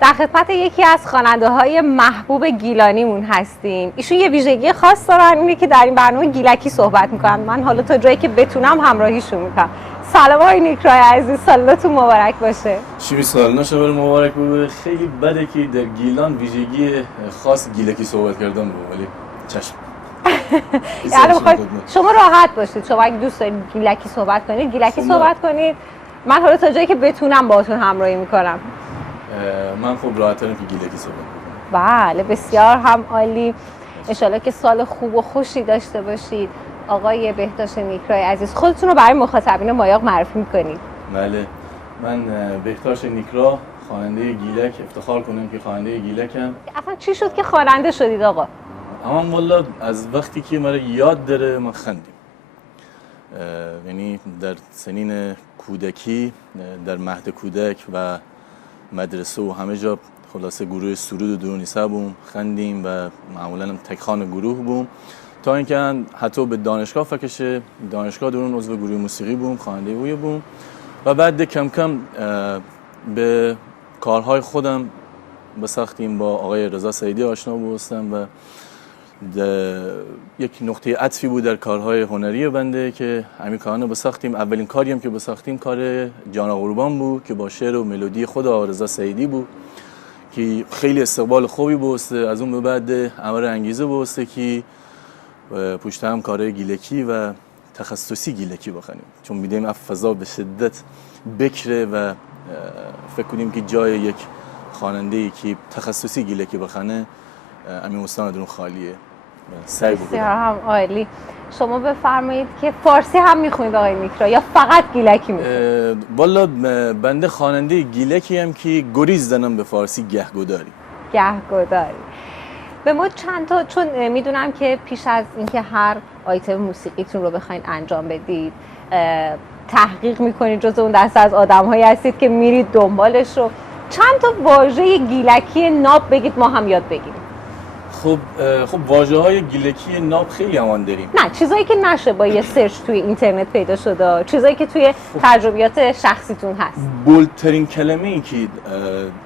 در خدمت یکی از خواننده‌های محبوب گیلانیمون هستیم. ایشون یه ویژگی خاص دارن، اینه که در این برنامه گیلکی صحبت میکنن. من حالا تا جایی که بتونم همراهیشون میکنم. سلام آقای نیکرای عزیز، سالتون مبارک باشه. شیمی سال نشه مبارک بود. خیلی بده که در گیلان ویژگی خاص گیلکی صحبت کردن بود، ولی چشم. یعنی شما راحت باشید، شما اگه دوست دارید گیلکی صحبت کنید گیلکی صحبت کنید. من حالا تا جایی که بتونم باهاتون همراهی میکنم. من خوب راحت ترم که گیلکی صحبت کنم. بله بسیار هم عالی. انشالله که سال خوب و خوشی داشته باشید. آقای بهداشت نیکرای عزیز، خودتون رو برای مخاطبین مایاق معرفی میکنید. بله، من بهداشت نیکرا، خواننده گیلک. افتخار کنم که خواننده گیلکم. اصلا چی شد که خواننده شدید آقا؟ اما والا از وقتی که مرا یاد داره من خندیم. یعنی در سنین کودکی، در مهد کودک و مدرسه و همه جا خلاصه گروه سرود و درونیسه بوم، خندیم و معمولا هم تکخان گروه بوم، تا اینکه حتی به دانشگاه فکشه. دانشگاه درون عضو گروه موسیقی بوم، خواننده اوی بوم و بعد کم کم به کارهای خودم بساختیم. با آقای رضا سعیدی آشنا بودم و یک نقطه عطفی بود در کارهای هنری بنده که همین کارانو بساختیم. اولین کاریم که بساختیم کار جانا قربان بود که با شعر و ملودی خود آقای رضا سعیدی بود که خیلی استقبال خوبی بود. از اون به بعد امر انگیزه بود که پشت هم کارهای گیلکی و تخصصی گیلکی بخونیم، چون میدیم فضا به شدت بکره و فکر کنیم که جای یک خواننده‌ای که تخصصی گیلکی بخونه همین استان درون خالیه. سعی بکنم. بسیار هم عالی. شما بفرمایید که فارسی هم میخونید آقای نیکرا یا فقط گیلکی میخونید؟ والا بنده خواننده گیلکی هم که گریز زنم به فارسی گهگداری. گهگداری. به ما چند تا، چون میدونم که پیش از اینکه هر آیتم موسیقیتون رو بخواید انجام بدید تحقیق میکنید، جز اون دسته از آدم‌هایی هستید که میرید دنبالش رو. چند تا واژه گیلکی ناب بگید ما هم یاد بگیریم. خب واژه‌های گیلکی ناب خیلی همان داریم. نه، چیزایی که نشه با یه سرچ توی اینترنت پیدا شده، چیزایی که توی تجربیات شخصیتون هست. بولترین کلمه‌ای که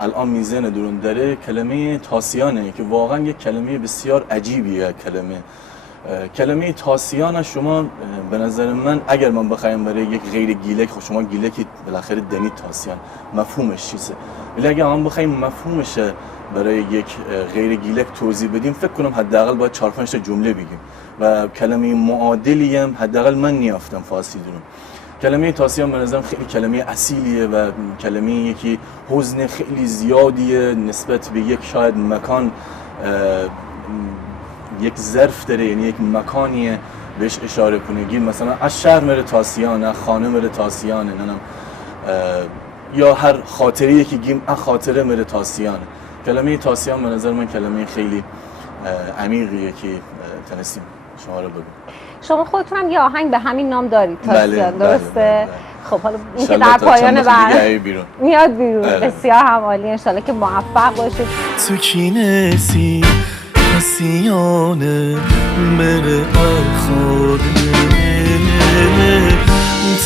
الان میزن درون داره کلمه تاسیانه که واقعا یک کلمه بسیار عجیبیه. کلمه تاسیان شما به نظر من اگر من بخوایم برای یک غیر گیلک، خب شما گیلکی بالاخره دنید تاسیان مفهومش چیزه، ولی اگر من بخوایم مفهومش برای یک غیر گیلک توضیح بدیم فکر کنم حداقل باید 4-5 تا جمله بگیم و کلمه معادلی هم حداقل من نیافتم فارسی درون. کلمه تاسیان به نظرم خیلی کلمه اصیلیه و کلمه که حزن خیلی زیادیه نسبت به یک شاید مکان، یک ظرف داره، یعنی یک مکانیه بهش اشاره کنه. گیر مثلا از شهر میره تاسیان، خانه میره تاسیان، یا هر خاطریه که گیم خاطره میره تاسیان. کلمه تاسیان به نظر من کلمه خیلی عمیقیه که تنسیم شما رو بگم. شما خودتون هم یه آهنگ به همین نام دارید تاسیان، بله، درسته؟ بله. خب حالا این که در پایان برنامه میاد بیرون. بسیار هم عالی، انشالله که موفق باشید. تو کی نسی تاسیانه بره آخاره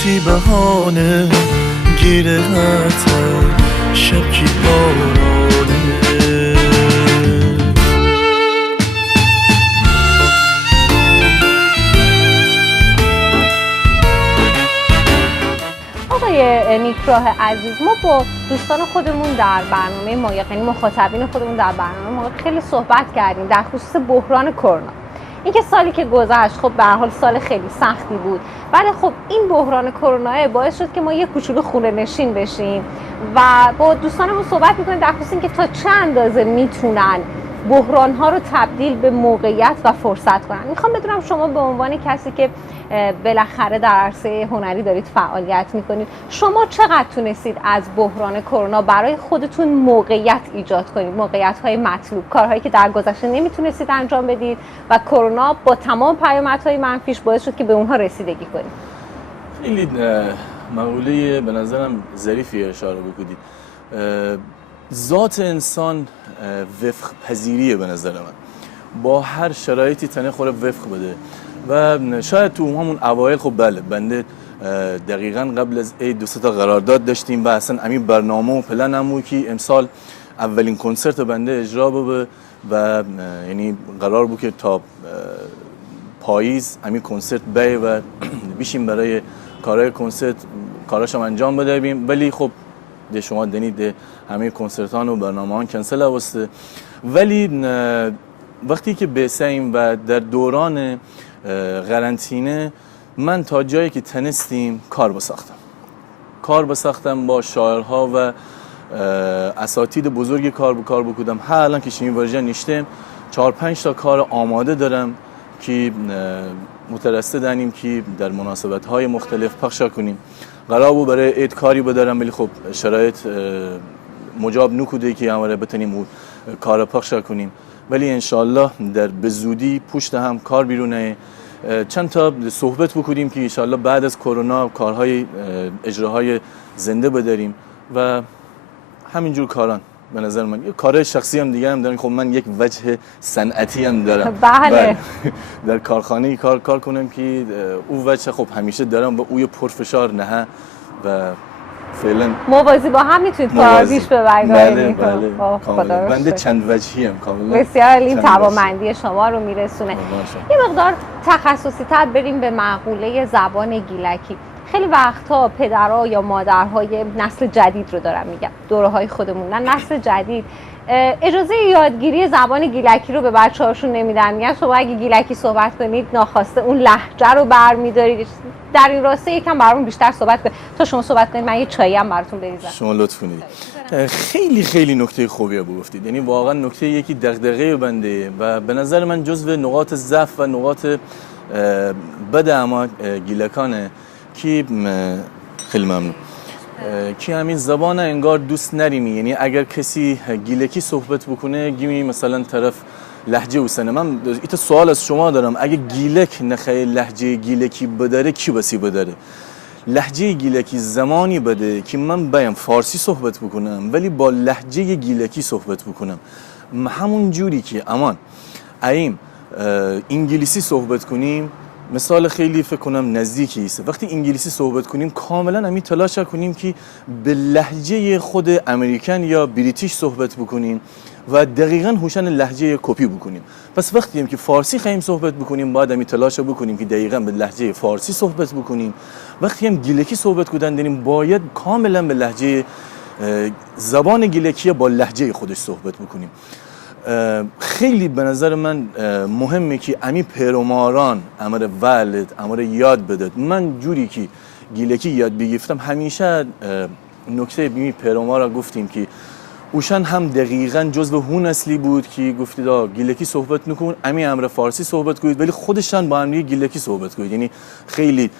تی بهانه گیره حتی شب کی بارانه. آقای نیکراه عزیز، ما با دوستان خودمون در برنامه مایاق، یعنی مخاطبین خودمون در برنامه مایاق خیلی صحبت کردیم در خصوص بحران کرونا. اینکه سالی که گذشت خب به هر حال سال خیلی سختی بود، ولی خب این بحران کرونا باعث شد که ما یه کوچولو خونه نشین بشیم و با دوستانمون صحبت می‌کنیم در خصوص اینکه تا چه اندازه میتونن بحران‌ها رو تبدیل به موقعیت و فرصت کنن. میخوام بدونم شما به عنوان کسی که بالاخره در عرصه هنری دارید فعالیت میکنید، شما چقدر تونستید از بحران کرونا برای خودتون موقعیت ایجاد کنید، موقعیت‌های مطلوب، کارهایی که در گذشته نمیتونستید انجام بدید و کرونا با تمام پیامدهای منفیش باعث شد که به اونها رسیدگی کنید؟ خیلی مقوله به نظرم ظریفی اشاره بکنید. ذات انسان وفق پذیریه به نظر من، با هر شرایطی تنه خوره وفق بده و شاید تو همون اوایل خب بله بنده دقیقاً قبل از عید 2 تا قرارداد داشتیم و اصلا همین برنامه و پلن هم بود که امسال اولین کنسرت بنده اجرا بوده و یعنی قرار بود که تا پاییز همین کنسرت بیه و بیشیم برای کارهای کنسرت کاراشم انجام بدهیم، ولی خب ده شما دنید همه کنسرتان و برنامه‌ها کنسل هسته. ولی وقتی که بسیم و در دوران قرنطینه من تا جایی که تنستیم کار بساختم با شاعرها و اساتید بزرگ کار بکودم. ها الان که شیمی ورژن نیشتم 4-5 تا کار آماده دارم که مترصد داریم که در مناسبت‌های مختلف پخش کنیم. قرار بود برای عید کاری بدارم، ولی خب شرایط مجاب نکوده که هماره بتونیم اون کار پخش کنیم، ولی انشالله در بزودی پشت هم کار بیرونه. چند تا صحبت بکنیم که انشالله بعد از کرونا کارهای اجراهای زنده بداریم و همینجور کاران. به نظر من یه کار شخصی هم دیگه هم دارم. خب من یک وجه صنعتی هم دارم. بله. در کارخانه کار کنم که او وجه خب همیشه دارم و اوی پرفشار نه و فعلا موازی با هم میتونید کار پیش ببرید. بله کاملا. بنده چند وجهی هم کاملا. بسیار این توانمندی شما رو میرسونه. یه مقدار تخصصی تر بریم به مقوله زبان گیلکی. خیلی وقتها پدرها یا مادرهای نسل جدید رو دارم میگم، دوره‌های خودمون، نسل جدید اجازه یادگیری زبان گیلکی رو به بچه‌هاشون نمیدن. میگن شما اگه گیلکی صحبت کنید ناخواسته اون لهجه رو برمی‌دارید. در این راسته یکم برامون بیشتر صحبت کنید تا شما صحبت کنید، من یه چایی هم براتون بریزم. شما لطف کنید. خیلی نکته خوبی رو گفتید. یعنی واقعا نکته یکی دغدغه بنده و به نظر من جزو نقاط ضعف و نقاط بد اما گیلکانه که خیلی ممنون که همین زبان انگار دوست نریمی. یعنی اگر کسی گیلکی صحبت بکنه گیمی مثلا طرف لهجه وسنه. من ایتا سوال از شما دارم، اگه گیلک نخواه لهجه گیلکی بداره کی بسی بداره؟ لهجه گیلکی زمانی بده که من بایم فارسی صحبت بکنم ولی با لهجه گیلکی صحبت بکنم. همون جوری که امان ایم انگلیسی صحبت کنیم، مثال خیلی فکر کنم نزدیکی است. وقتی انگلیسی صحبت کنیم کاملا همین تلاش کنیم که به لهجه خود امریکن یا بریتیش صحبت بکنیم و دقیقاً هوشن لهجه کپی بکنیم. پس وقتی هم که فارسی خواهیم صحبت بکنیم باید همین تلاش بکنیم که دقیقاً به لهجه فارسی صحبت بکنیم. وقتی هم گیلکی صحبت کردن داریم باید کاملا به لهجه زبان گیلکی با لهجه خودش صحبت بکنیم. خیلی به نظر من مهمه که امی پیروماران امر ولد امر یاد بدد. من جوری که گیلکی یاد بگیفتم همیشه نکته بیمی پیرومارا گفتیم که اوشن هم دقیقاً جزو هون اصلی بود که گفتید گیلکی صحبت نکن، امی امر فارسی صحبت کنید، ولی خودشان با هم گیلکی صحبت کنید. یعنی خیلی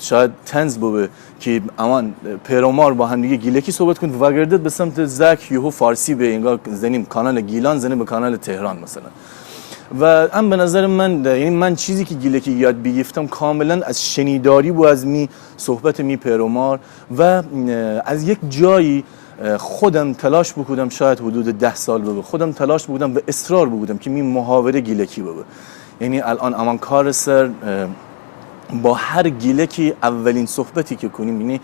شاید تنز بود که امان پیرومار با هم گیلکی صحبت کنید و گردد به سمت زک یهو فارسی به انگار زنیم کانال گیلان زنیم به کانال تهران مثلا. و هم به نظر من یعنی من چیزی که گیلکی یاد بگیفتم کاملا از شنیداری بود، از می صحبت می پیرومار و از یک جایی خودم تلاش بکودم، شاید حدود 10 سال بود خودم تلاش بکودم و اصرار بکودم که می محاوره گیلکی بود. یعنی الان امان کار سر با هر گیلکی اولین صحبتی که کنیم یعنی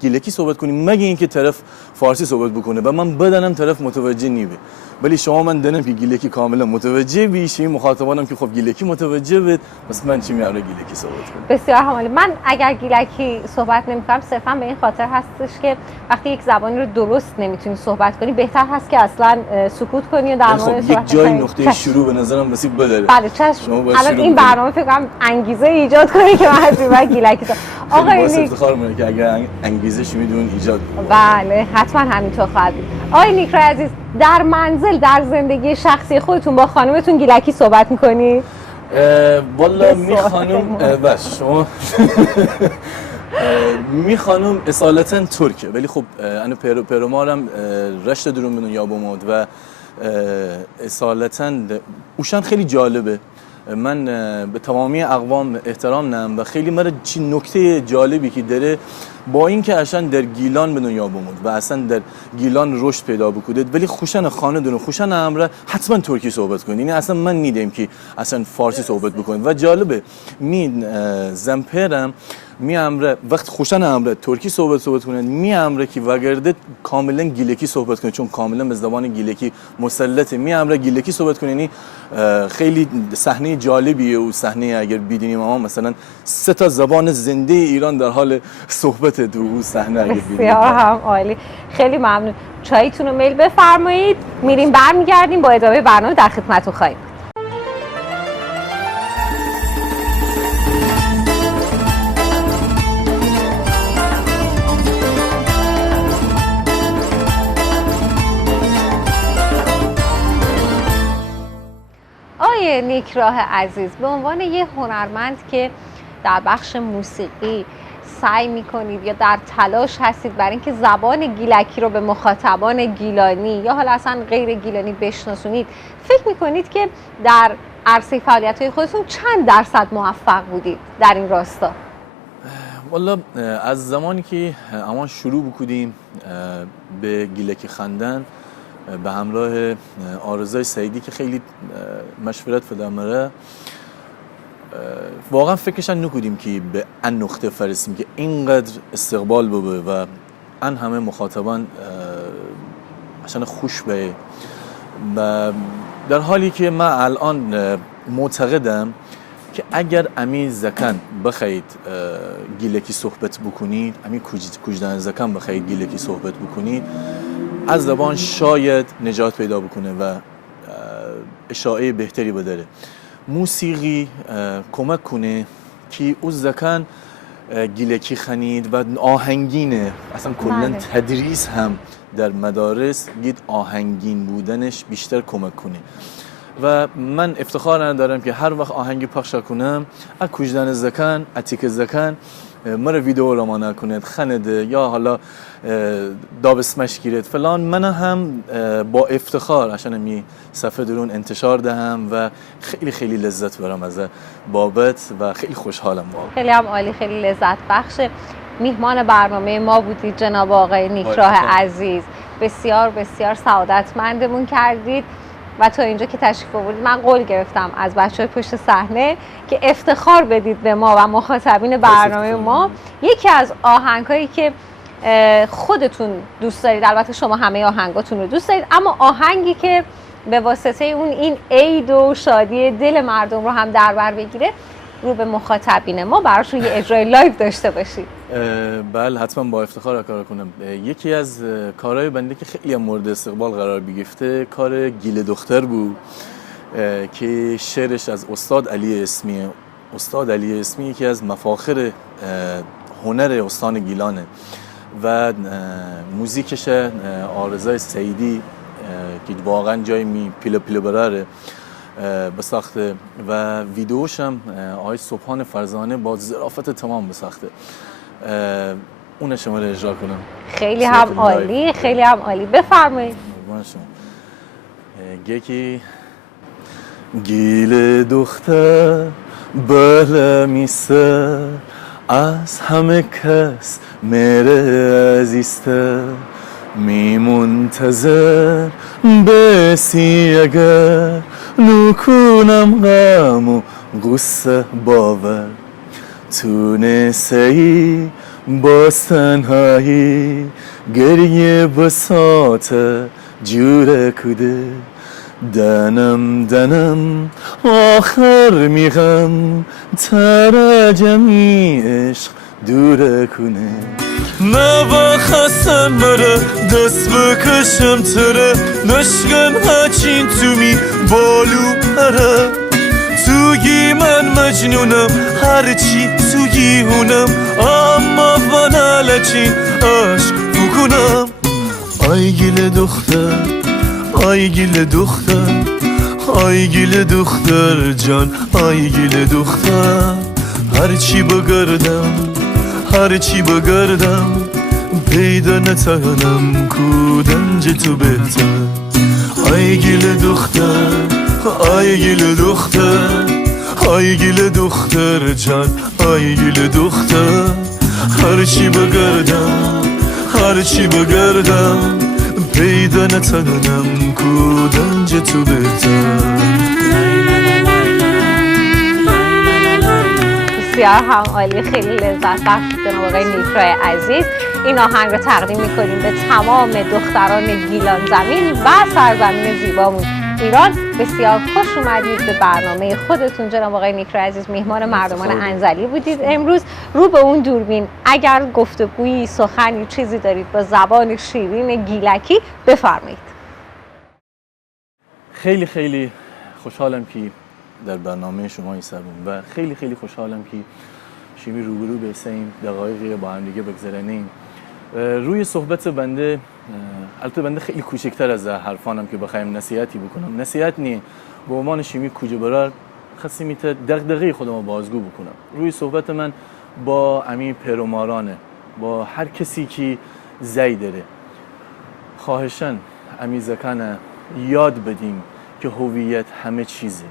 گیلکی صحبت کنیم مگه اینکه طرف فارسی صحبت بکنه و من بدنم طرف متوجه نیبه، ولی شما من دنم که گیلکی کاملا متوجه بیشی، مخاطبانم که خب گیلکی متوجه بید، بس من چی میاره گیلکی صحبت کنم. بسیار همالی. من اگر گیلکی صحبت نمی‌کنم صرفا به این خاطر هستش که وقتی یک زبانی رو درست نمیتونی صحبت کنی بهتر هست که اصلا سکوت کنی و در مورد خب یک جای نقطه شروع به نظرم بسی بداره. بله چشم. الان این برنامه فکر کنم انگیزه ایجاد کنه که من از گیلکی آقای نیک افتخار می‌کنم که اگر انگیزش میدون ایجاد. بله حتما همینطور خواهد بود. آقای نیکرای عزیز، در منزل در زندگی شخصی خودتون با خانومتون گیلکی صحبت می‌کنید؟ والا می خانم بس شما می خانم اصالتا ترکه، ولی خب انا پیرومارم رشته درون بدون یا بمود و اصالتا اوشان خیلی جالبه. من به تمامی اقوام احترام نم و خیلی مرا چی نکته جالبی که داره با اینکه اصلا در گیلان به دنیا بمود و اصلا در گیلان رشد پیدا بکنید ولی خوشن خانه دونه خوشن امره حتما ترکی صحبت کنید. یعنی اصلا من نیدم که اصلا فارسی صحبت بکنید و جالبه می زمپرم می امره وقت خوشن امره ترکی صحبت کنید می امره که وگرده کاملا گیلکی صحبت کنید چون کاملا به زبان گیلکی مسلطه می امره گیلکی صحبت کنید. یعنی خیلی صحنه جالبیه و صحنه اگر بیدینیم ما مثلا 3 تا زبان زنده ایران در حال صحبت دو صحنه اگر بیدینیم. بسیار هم عالی، خیلی ممنون. چایتون رو میل بفرمایید، میریم برمیگردیم با ادامه برنامه در خدمتتون خواهیم. آقای نیک راه عزیز، به عنوان یه هنرمند که در بخش موسیقی سعی میکنید یا در تلاش هستید برای اینکه زبان گیلکی رو به مخاطبان گیلانی یا حالا اصلا غیر گیلانی بشناسونید، فکر میکنید که در عرصه فعالیت‌های خودتون چند درصد موفق بودید در این راستا؟ والا از زمانی که اما شروع بکنیم به گیلکی خواندن به همراه آرزای سعیدی که خیلی مشورت فدامره، واقعا فکرشان نکردیم که به ان نقطه فرسیم که اینقدر استقبال ببه و ان همه مخاطبان عشان خوش به و در حالی که من الان معتقدم که اگر امی زکن بخواید گیلکی صحبت بکنید، امی کجدن زکن بخواید گیلکی صحبت بکنید، از زبان شاید نجات پیدا بکنه و اشاعه بهتری بداره. موسیقی کمک کنه که او زکن گیلکی خنید و آهنگینه. اصلا کلا تدریس هم در مدارس گید آهنگین بودنش بیشتر کمک کنه و من افتخار ندارم که هر وقت آهنگی پخش کنم از کجدن زکن اتیک زکن مرا ویدیو رامانه کنید خنده یا حالا دابسمش گیرید فلان، من هم با افتخار عشان می صفحه درون انتشار دهم و خیلی خیلی لذت برم از بابت و خیلی خوشحالم واقعا. خیلی هم عالی، خیلی لذت بخش. میهمان برنامه ما بودید جناب آقای نیک راه عزیز، بسیار بسیار سعادتمندمون کردید و تا اینجا که تشریف آوردید من قول گرفتم از بچه‌های پشت صحنه که افتخار بدید به ما و مخاطبین برنامه ما یکی از آهنگایی که خودتون دوست دارید، البته شما همه آهنگاتون رو دوست دارید، اما آهنگی که به واسطه اون این عید و شادی دل مردم رو هم در بر بگیره رو به مخاطبین ما براشون یه اجرای لایو داشته باشید. بله حتما با افتخار کار کنم. یکی از کارهای بنده که خیلی مورد استقبال قرار بگرفته کار گیل دختر بود که شعرش از استاد علی اسمیه. استاد علی اسمی یکی از مفاخر هنر استان گیلانه و موزیکش آرزای سعیدی که واقعا جای می پیله براره بساخته و ویدیوش هم آقای سبحان فرزانه با ظرافت تمام بساخته. اون شما رو اجرا کنم. خیلی هم عالی، خیلی هم عالی. بفرمایید. یکی گیل دختر بله میسه از همه کس میره عزیزتر می منتظر بسی اگر نکنم غم و غصه باور تونسته ای باز تنهایی گریه بساط جوره کده دنم آخر میغم ترجمی عشق دوره کنه نبا خستم بره دست بکشم تره نشکن هچین تو می بالو پره توگی من مجنونم هرچی توگی هونم اما بنالچین عشق بکنم آی گیل دختر آی گیل دختر آی گیل دختر جان آی گیل دختر هرچی بگردم هرچی بگردم پیدا نتانم کودنج تو بهتر آی گیل دختر آی گیل دختر آی گیل دختر جان آی گیل دختر هرچی بگردم هرچی بگردم پیدا نتنم کودنج تو بهتر. بسیار هم عالی، خیلی لذت بخش جناب آقای نیکرای عزیز. این آهنگ رو تقدیم میکنیم به تمام دختران گیلان زمین و سرزمین زیبامون ایران. بسیار خوش اومدید به برنامه خودتون. جناب آقای نیکرای عزیز میهمان مردمان انزلی بودید امروز. رو به اون دوربین اگر گفتگویی، سخنی، چیزی دارید با زبان شیرین گیلکی بفرمایید. خیلی خیلی خوشحالم که در برنامه شما ایستادم و خیلی خیلی خوشحالم که شیمی روبرو بیستیم، دقایقی با هم دیگه بگذرانیم. روی صحبت بنده، البته بنده خیلی کوچکتر از حرفانم که بخوایم نصیحتی بکنم. نصیحت نی به عنوان شیمی کوچه برار خاصی میته دغدغه خودم بازگو بکنم. روی صحبت من با امی پیرومارانه، با هر کسی که زی داره، خواهشن امی زکانه یاد بدیم که هویت همه چیزه.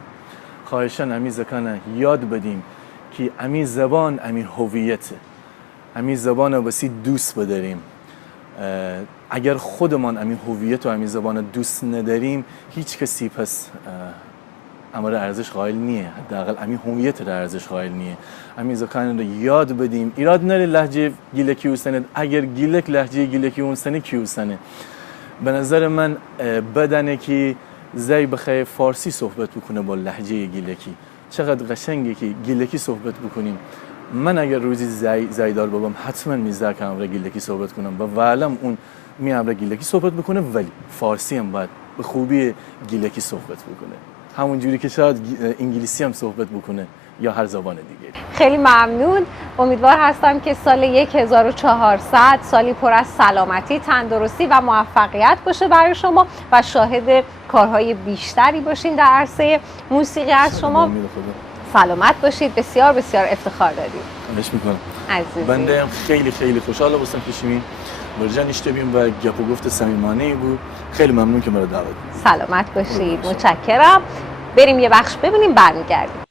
خواهشن امی زکانه یاد بدیم که امی زبان امی هویته. امی زبان رو بسی دوست بداریم. اگر خودمان امی هویت و امی زبان دوست نداریم، هیچ کسی پس امر ارزش قائل نیه. حداقل امی هویت را ارزش قائل نیه. امی زکان رو یاد بدیم. ایراد نره لهجه گیلکی اوسنه. اگر گیلک لهجه گیلکی اونسنه کی اوسنه؟ به نظر من بدنه که زی بخواه فارسی صحبت بکنه با لهجه گیلکی. چقدر قشنگه که گیلکی صحبت بکنیم. من اگر روزی زیدار بابام حتما میزده که امره گیلکی صحبت کنم و علم اون می امره گیلکی صحبت بکنه، ولی فارسی هم باید به خوبی گیلکی صحبت بکنه، همون جوری که شاید انگلیسی هم صحبت بکنه یا هر زبان دیگه. خیلی ممنون. امیدوار هستم که سال 1400 سالی پر از سلامتی، تندرستی و موفقیت باشه برای شما و شاهد کارهای بیشتری باشین در عرصه موسیقی از شما. سلامت باشید. بسیار بسیار افتخار دارید. خواهش میکنم عزیزی. بنده هم خیلی خیلی خوشحال هستم که شیمین برجا نشتبیم و گپ و گفت صمیمانه‌ای بود. خیلی ممنون که مرا دعوت کردید. سلامت باشید. متشکرم. بریم یه بخش ببینیم برمیگردیم.